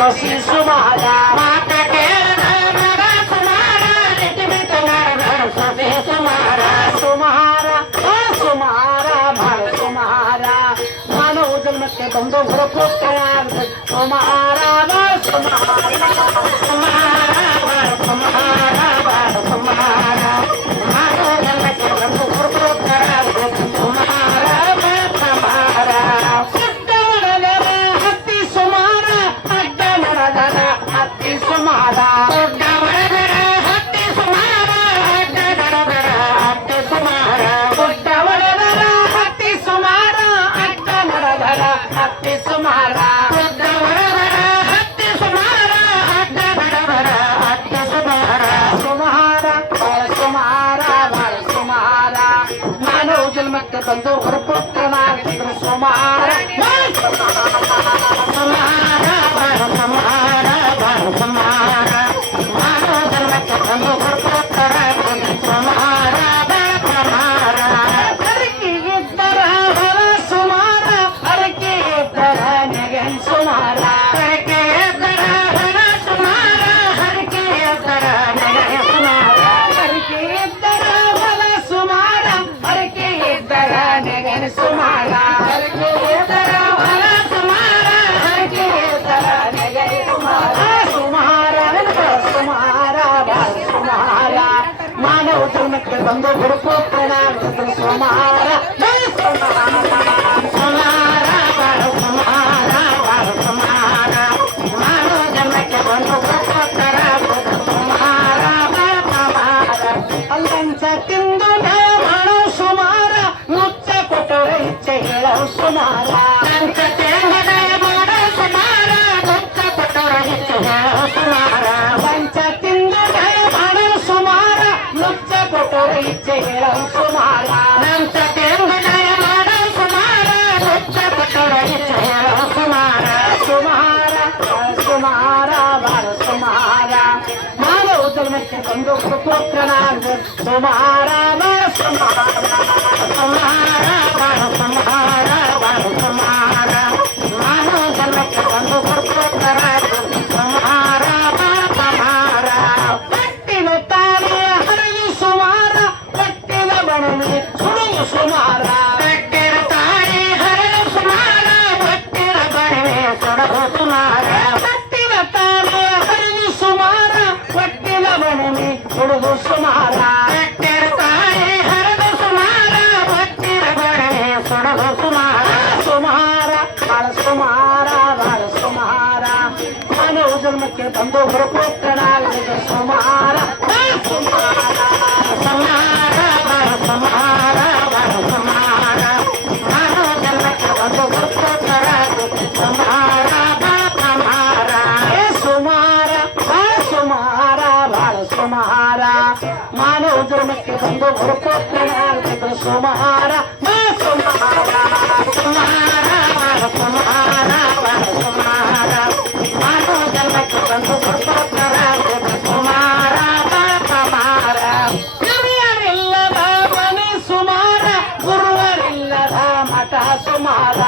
ಸಸಿ ಸುಮಾರ ಮಾತ ಕೇಳದ ನಡ ಸುಮಾರ ನೆಟ್ಟಿ ಬಿಟ್ಟು ಮಾಡಬೇಡ ಸಸಿ ಸುಮಾರ ಸುಮಾರ ಸುಮಾರ ಬಾಳ ಸುಮಾರ ಮಾನವ ಜನ್ಮಕ್ಕೆ ಬಂದು ಹೊರಕೋಗ್ತಾರ ಸುಮಾರ ಬಾಳ ಸುಮಾರ ಸುಮಾರ ಬಾಳ ಸುಮಾರ ಬಾಳ ಸುಮಾರ ಮಾನವ ಜನ್ಮಕ್ಕೆ ಬಂದು ಹೊರಕೋಗ್ತಾರ ಸುಮಾರ ಬಾಳ ಸುಮಾರ ಹತ್ತಿ ಸುಮಾರ ಅಡ್ಡ ನಡದನ ಹತ್ತಿ ಸುಮಾರ ದೊಡ್ಡ ಒಳಗರ ಹತ್ತಿ ಸುಮಾರ ಅಡ್ಡ ನಡದರ ಹತ್ತಿ ಸುಮಾರ ದೊಡ್ಡ ಒಳಗರ ಹತ್ತಿ ಸುಮಾರ ಅಡ್ಡ ನಡದರ ಹತ್ತಿ ಸುಮಾರ ದೊಡ್ಡ ಒಳಗರ ಹತ್ತಿ ಸುಮಾರ ಅಡ್ಡ ನಡದರ ಹತ್ತಿ ಸುಮಾರ ಸುಮಾರ ಬಾಳ ಸುಮಾರ ಬಾಳ ಸುಮಾರ ಮಾನವ ಜನ್ಮಕ್ಕೆ ಬಂದು ಹೊರಪುತ್ರನಾಗಿದ್ರು ಸುಮಾರ ಸುಮಾರ ಬಾಳ ಸುಮಾರ ಬಾಳ ಸುಮಾರ ಮಾನವ ಜನ್ಮಕ್ಕೆ ಬಂದು ಹೊರಪುತ್ರನಾಗಿದ್ರು ಸುಮಾರ ಬಾಳ ಅರಕೆ ಇದ್ದರ ಹೊರ ಸುಮಾರ ಅರಕೆ ಇದ್ದರ ನೆಗನ್ ಸುಮಾರ ಅರಕೆ ಇದ್ದರ ಹೊರ ಸುಮಾರ ಅರಕೆ ಇದ್ದರ ನೆಗನ್ ಸುಮಾರ ಅರಕೆ ಇದ್ದರ ಹೊರ ಸುಮಾರ ಅರಕೆ ಇದ್ದರ ನೆಗನ್ ಸುಮಾರ ಅರಕೆ ಇದ್ದರ ಹೊರ ಸುಮಾರ ಅರಕೆ ಇದ್ದರ ನೆಗನ್ ಸುಮಾರ ಸುಮಾರ ಸುಮಾರ ಬಾಳ ಸುಮಾರ ಮಾನವ ಜನ್ಮಕ್ಕೆ ಬಂದು ಹುಡುಕೋತ್ನಾಗಿದ್ರು ಸುಮಾರ ಸುಮಾರ ಬಾಳ ಸುಮಾರ ಬಾಳ ಸುಮಾರ ಮಾನವ ಜನ್ಮಕ್ಕೆ ಬಂದು ಹುಡುಕೋತ್ತರ ಸುಮಾರ ಬಾಳ ಅಲ್ಲಂಚ ತಿಂದು ಮಾಡೋ ಸುಮಾರ ಮುಚ್ಚ ಕೊಟ್ಟರೆ ಇಚ್ಛೆ ಹೇಳೋ ಸುಮಾರ ಲಂಚ ತಿಂದು ಮಾಡೋ ಸುಮಾರ ಮುಚ್ಚ ಕೊಟ್ಟರೆ ಇಚ್ಛೆ ಹೇಳೋ ಸುಮಾರ ಲಂಚ ತಿಂದು ಮಾಡೋ ಸುಮಾರ ಮುಚ್ಚ ಕೊಟ್ಟರೆ ಇಚ್ಛೆ ಹೇಳೋ ಸುಮಾರ ಲಂಚ ತಿಂದು ಮಾಡೋ ಸುಮಾರ ಮುಚ್ಚ ಕೊಟ್ಟರೆ ಇಚ್ಛೆ ಹೇಳೋ ಸುಮಾರ ಸುಮಾರ ಸುಮಾರ ಬಾಳ ಸುಮಾರ ಮಾನವ ಜನ್ಮಕ್ಕೆ ಬಂದು ಪುತ್ರನಾಗ ಸುಮಾರ ಬಾಳ ಸುಮಾರ ಸುಮಾರ ಬಾಳ ಸುಮಾರ ಬಾಳ ಸುಮಾರ ಮಾನವ ಜನ್ಮಕ್ಕೆ ಬಂದು ಪುತ್ರನಾಗ ಸುಮಾರ ಬಾಳ ಪಟ್ಟಿನ ತಾನೇ ಹರಿದು ಸುಮಾರ ಪಟ್ಟಿನ ಬಣವಿ ಸುಳಿಯು ಸುಮಾರ ಪಟ್ಟಿನ ತಾನೇ ಹರಿದು ಸುಮಾರ ಪಟ್ಟಿನ ಬಣವಿ ಸುಡಲು ಸುಮಾರ ಪಟ್ಟಿನ ತಾನೇ ಹರಿದು ಸುಮಾರ ಪಟ್ಟಿನ ಬಣವಿ ಸುಡುದು ಸುಮಾರ ಪಟ್ಟಿನ ತಾನೇ ಹರಿದು ಸುಮಾರ ಪಟ್ಟಿನ ಬಣವಿ ಸುಡಲು ಸುಮಾರ ಸುಮಾರ ಬಾಳ ಸುಮಾರ ಬಾಳ ಸುಮಾರ ಮಾನವ ಜನ್ಮಕ್ಕೆ ಬಂದು ಹೊರಪುತ್ರನಾಗಿದ್ರು ಸುಮಾರ ಸುಮಾರ ಸುಮಾರ ಬಾಳ ಸುಮಾರ ಬಾಳ ಸುಮಾರ ಮಾನವ ಜನ್ಮಕ್ಕೆ ಬಂದು ಹೊರಪುತ್ರನಾಗಿದ್ರು ಸುಮಾರ ಸುಮಾರ ಸುಮಾರ ಬಾಳ ಸುಮಾರ ಬಾಳ ಸುಮಾರ ಮಾನವ ಜನ್ಮಕ್ಕೆ ಬಂದು ಹೊರಪುತ್ರನಾಗಿದ್ರು ಸುಮಾರ ಸುಮಾರ ಸುಮಾರ ಬಾಳ ಸುಮಾರ ಬಾಳ ಸುಮಾರ ಮಾನವ ಜನ್ಮಕ್ಕೆ ಬಂದು ಹೊರಪುತ್ರನಾಗಿದ್ರು ಸುಮಾರ ಸುಮಾರ ಹಿರಿಯರಿಲ್ಲದ ಮನೆ ಸುಮಾರ ಗುರುವರಿಲ್ಲದ ಮಠ ಸುಮಾರ